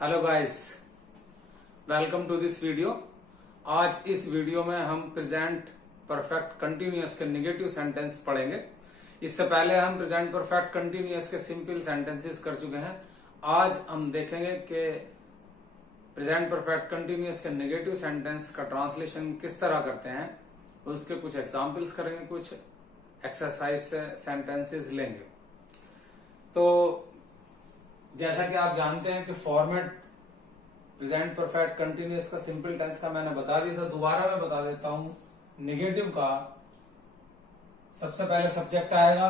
Hello guys, welcome to this video. आज इस video में हम प्रेजेंट परफेक्ट कंटिन्यूअस के नेगेटिव सेंटेंस पढ़ेंगे। इससे पहले हम प्रेजेंट परफेक्ट कंटिन्यूअस के सिंपल सेंटेंसेस कर चुके हैं। आज हम देखेंगे कि प्रेजेंट परफेक्ट कंटिन्यूअस के नेगेटिव सेंटेंस का ट्रांसलेशन किस तरह करते हैं। उसके कुछ एग्जाम्पल्स करेंगे, कुछ एक्सरसाइज से सेंटेंसेस लेंगे। तो जैसा कि आप जानते हैं कि फॉर्मेट प्रेजेंट परफेक्ट कंटिन्यूअस का सिंपल टेंस का मैंने बता दिया था, दोबारा मैं बता देता हूं। नेगेटिव का सबसे पहले सब्जेक्ट आएगा,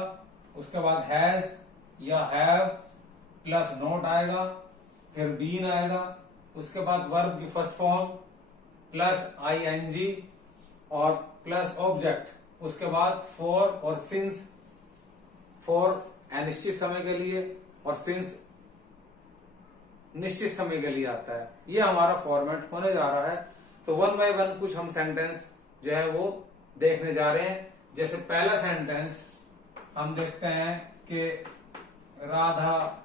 उसके बाद हैज या हैव प्लस नोट आएगा, फिर बीन आएगा, उसके बाद वर्ब की फर्स्ट फॉर्म प्लस आईएनजी और प्लस ऑब्जेक्ट, उसके बाद फॉर और सिंस। फॉर अनिश्चित समय के लिए और सिंस निश्चित समय के लिए आता है। ये हमारा फॉर्मेट होने जा रहा है। तो वन बाय वन कुछ हम सेंटेंस जो है वो देखने जा रहे हैं। जैसे पहला सेंटेंस हम देखते हैं कि राधा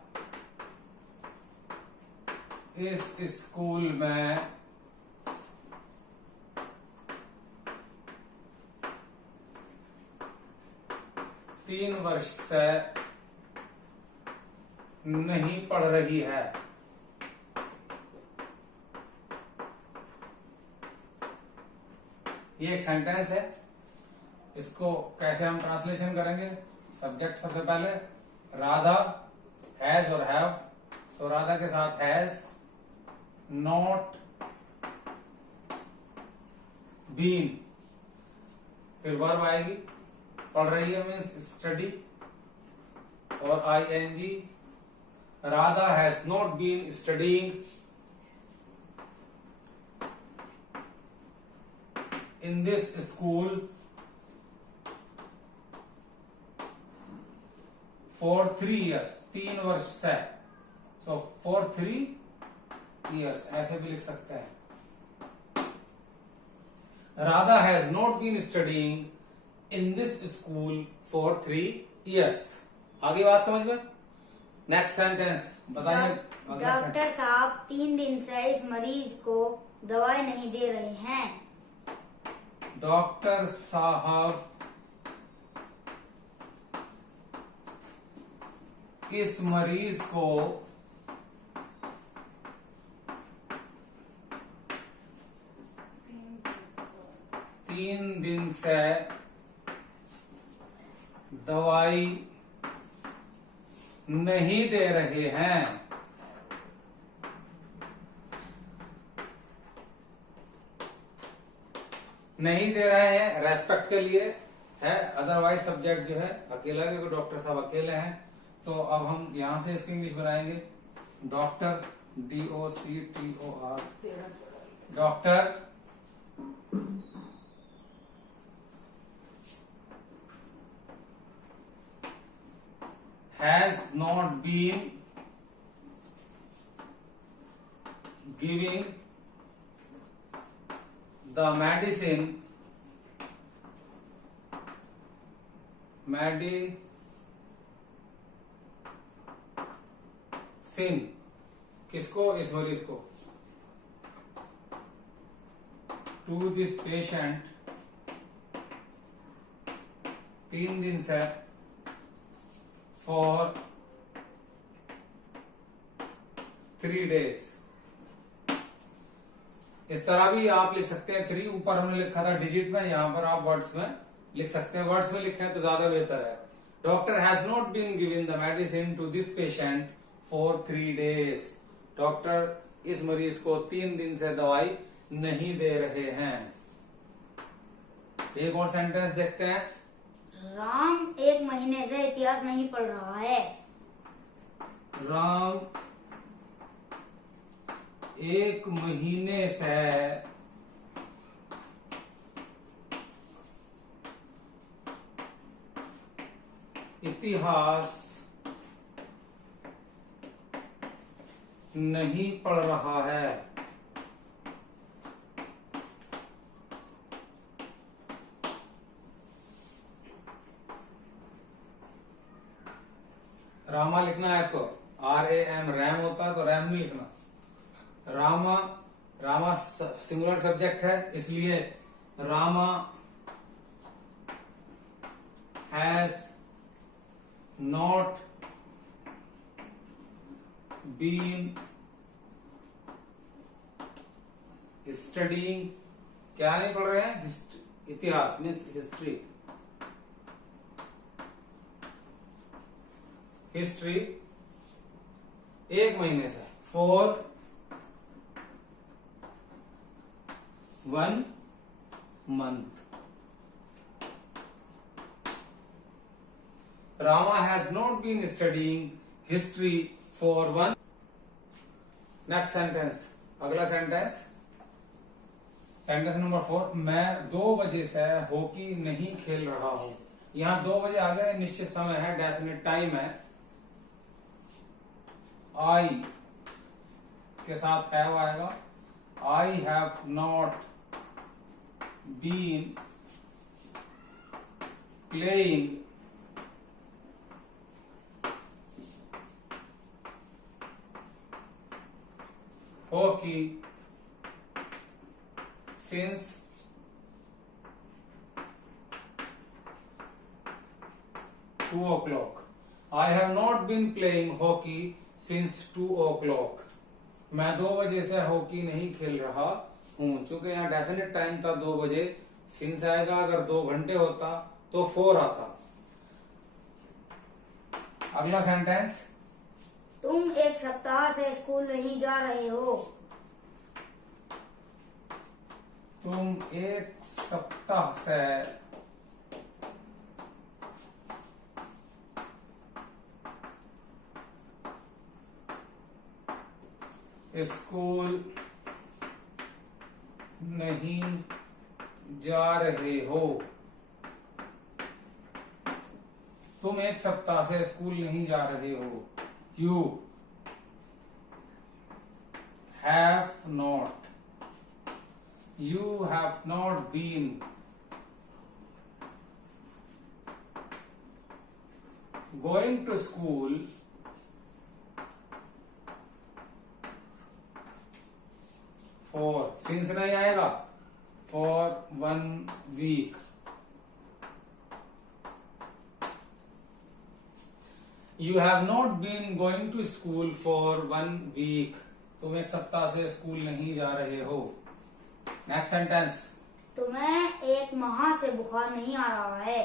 इस स्कूल में तीन वर्ष से नहीं पढ़ रही है। ये एक सेंटेंस है। इसको कैसे हम ट्रांसलेशन करेंगे? सब्जेक्ट सबसे पहले राधा, हैज और हैव। सो राधा के साथ हैज नॉट बीन, फिर वर्ब आएगी, पढ़ रही है मीन्स स्टडी, और ING. Radha has not been studying in this school for 3 years, 3 वर्ष से। so for 3 years ऐसे भी लिख सकते हैं। Radha has not been studying in this school for 3 years। आगे बात समझ में? नेक्स्ट सेंटेंस बताइए। डॉक्टर साहब 3 दिन से इस मरीज को दवाई नहीं दे रहे हैं। डॉक्टर साहब इस मरीज को 3 दिन से दवाई नहीं दे रहे हैं। नहीं दे रहे हैं रेस्पेक्ट के लिए है, अदरवाइज सब्जेक्ट जो है अकेला, क्योंकि डॉक्टर साहब अकेले हैं। तो अब हम यहां से इसकी इंग्लिश बनाएंगे। Doctor DOCTOR, doctor has not been giving the medicine किसको? इस मरीज को। टू दिस पेशेंट 3 दिन से फॉर 3 days। इस तरह भी आप लिख सकते हैं। 3 ऊपर हमने लिखा था डिजिट में, यहां पर आप वर्ड्स में लिख सकते हैं। वर्ड्स में लिखें तो ज्यादा बेहतर है। Doctor has not been giving the medicine to this patient for 3 days। Doctor इस मरीज को 3 दिन से दवाई नहीं दे रहे हैं। एक और सेंटेंस देखते हैं। राम 1 महीने से इतिहास नहीं पढ़ रहा है। राम 1 महीने से इतिहास नहीं पढ़ रहा है। रामा लिखना है इसको, RAM, रैम होता है तो रैम नहीं लिखना। रामा, रामा सिंगुलर सब्जेक्ट है, इसलिए Rama has not been studying, क्या नहीं पढ़ रहे हैं, इतिहास मीन्स हिस्ट्री, हिस्ट्री 1 महीने से, for 1 month. Rama has not been studying history for 1. Next sentence. अगला सेंटेंस, सेंटेंस नंबर 4, मैं 2 बजे से हॉकी नहीं खेल रहा हूं। यहां 2 बजे आ गया, निश्चित समय है, डेफिनेट टाइम है। आई के साथ हैव आएगा। I have not been playing hockey since 2 o'clock. I have not been playing hockey since 2 o'clock. मैं 2 बजे से हॉकी नहीं खेल रहा हूं। चूंकि यहाँ डेफिनेट टाइम था 2 बजे, सिंस आएगा, अगर 2 घंटे होता तो 4 आता। अगला सेंटेंस, तुम 1 सप्ताह से स्कूल नहीं जा रहे हो। तुम 1 सप्ताह से स्कूल नहीं जा रहे हो। तुम 1 सप्ताह से स्कूल नहीं जा रहे हो। You have not, you have not been going to school for, since नहीं आएगा, for 1 week. You have not been going to school for 1 week. तुम 1 सप्ताह से स्कूल नहीं जा रहे हो। नेक्स्ट सेंटेंस, तुम्हें 1 माह से बुखार नहीं आ रहा है।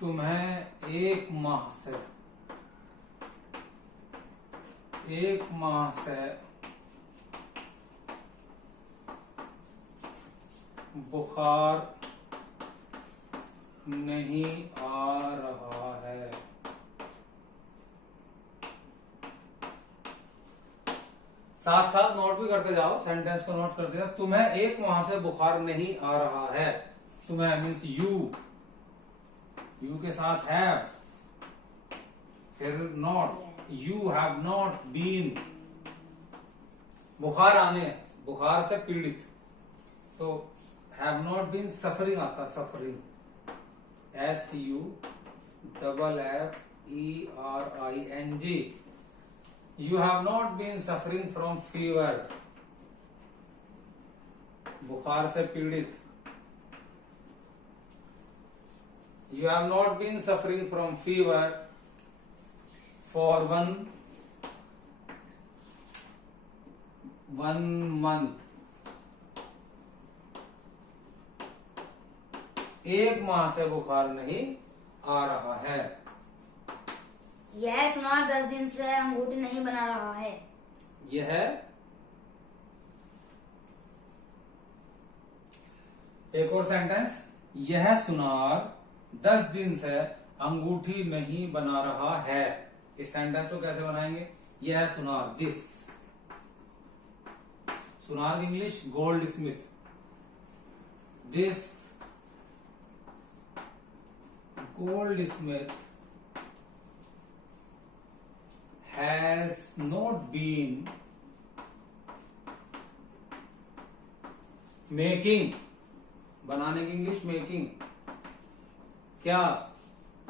तुम्हें 1 माह से, 1 माह से बुखार नहीं आ रहा है। साथ साथ नोट भी करते जाओ, सेंटेंस को नोट करते जाओ। तुम्हें 1 माह से बुखार नहीं आ रहा है। तुम्हें मीन्स यू, यू के साथ हैव, फिर not, you have not been, बुखार आने, बुखार से पीड़ित, तो हैव नॉट बीन सफरिंग आता, suffering, SUFFERING। You have not been suffering from fever, बुखार से पीड़ित। You have not been suffering from fever for one month. 1 माह से बुखार नहीं आ रहा है। यह सुनार 10 दिन से अंगूठी नहीं बना रहा है। यह, एक और सेंटेंस, यह सुनार 10 दिन से अंगूठी नहीं बना रहा है। इस सेंटेंस को कैसे बनाएंगे? यह सुनार, दिस सुनार, English gold Smith, this gold Smith has not been making, बनाने की इंग्लिश मेकिंग, क्या?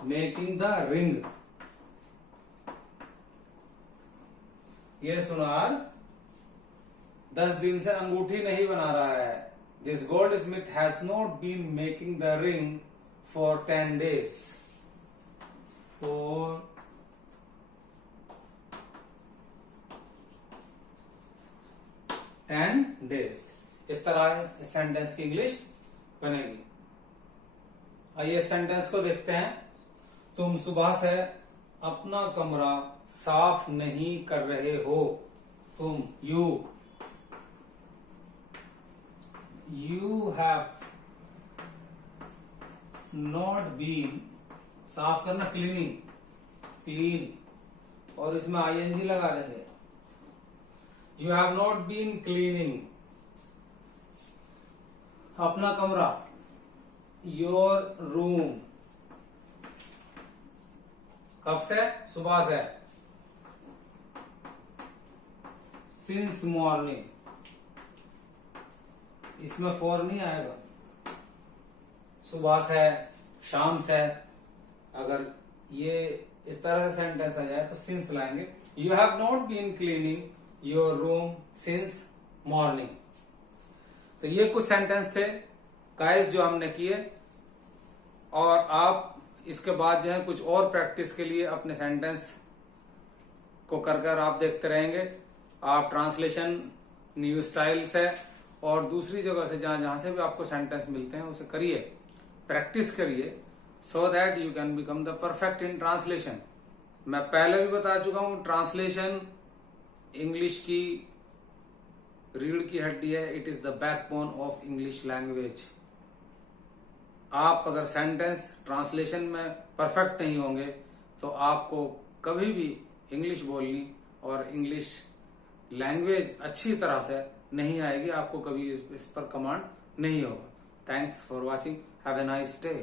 मेकिंग द रिंग, ये सुनार 10 दिन से अंगूठी नहीं बना रहा है। This goldsmith has not been making the ring for 10 days। For 10 days। इस तरह इस सेंटेंस की इंग्लिश बनेगी। आइए इस सेंटेंस को देखते हैं। तुम सुबह से अपना कमरा साफ नहीं कर रहे हो। तुम यू हैव नॉट बीन, साफ करना क्लीनिंग, क्लीन, और इसमें ING लगा देंगे। You have not been cleaning अपना कमरा, योर रूम, कब से? सुबह से, सिंस मॉर्निंग, इसमें फॉर नहीं आएगा, सुबह से, शाम से। अगर ये इस तरह से सेंटेंस आ जाए तो सिंस लाएंगे। You have not been cleaning your room since morning. तो ये कुछ सेंटेंस थे गाइस जो हमने किए, और आप इसके बाद जो है कुछ और प्रैक्टिस के लिए अपने सेंटेंस को कर आप देखते रहेंगे। आप ट्रांसलेशन न्यू स्टाइल से और दूसरी जगह से जहां से भी आपको सेंटेंस मिलते हैं उसे करिए, प्रैक्टिस करिए, so that you can become the perfect in translation. मैं पहले भी बता चुका हूं, ट्रांसलेशन इंग्लिश की रीढ़ की हड्डी है। It is the backbone of English language. आप अगर सेंटेंस ट्रांसलेशन में परफेक्ट नहीं होंगे तो आपको कभी भी इंग्लिश बोलनी और इंग्लिश लैंग्वेज अच्छी तरह से नहीं आएगी, आपको कभी इस पर कमांड नहीं होगा। Thanks for watching, have a nice day.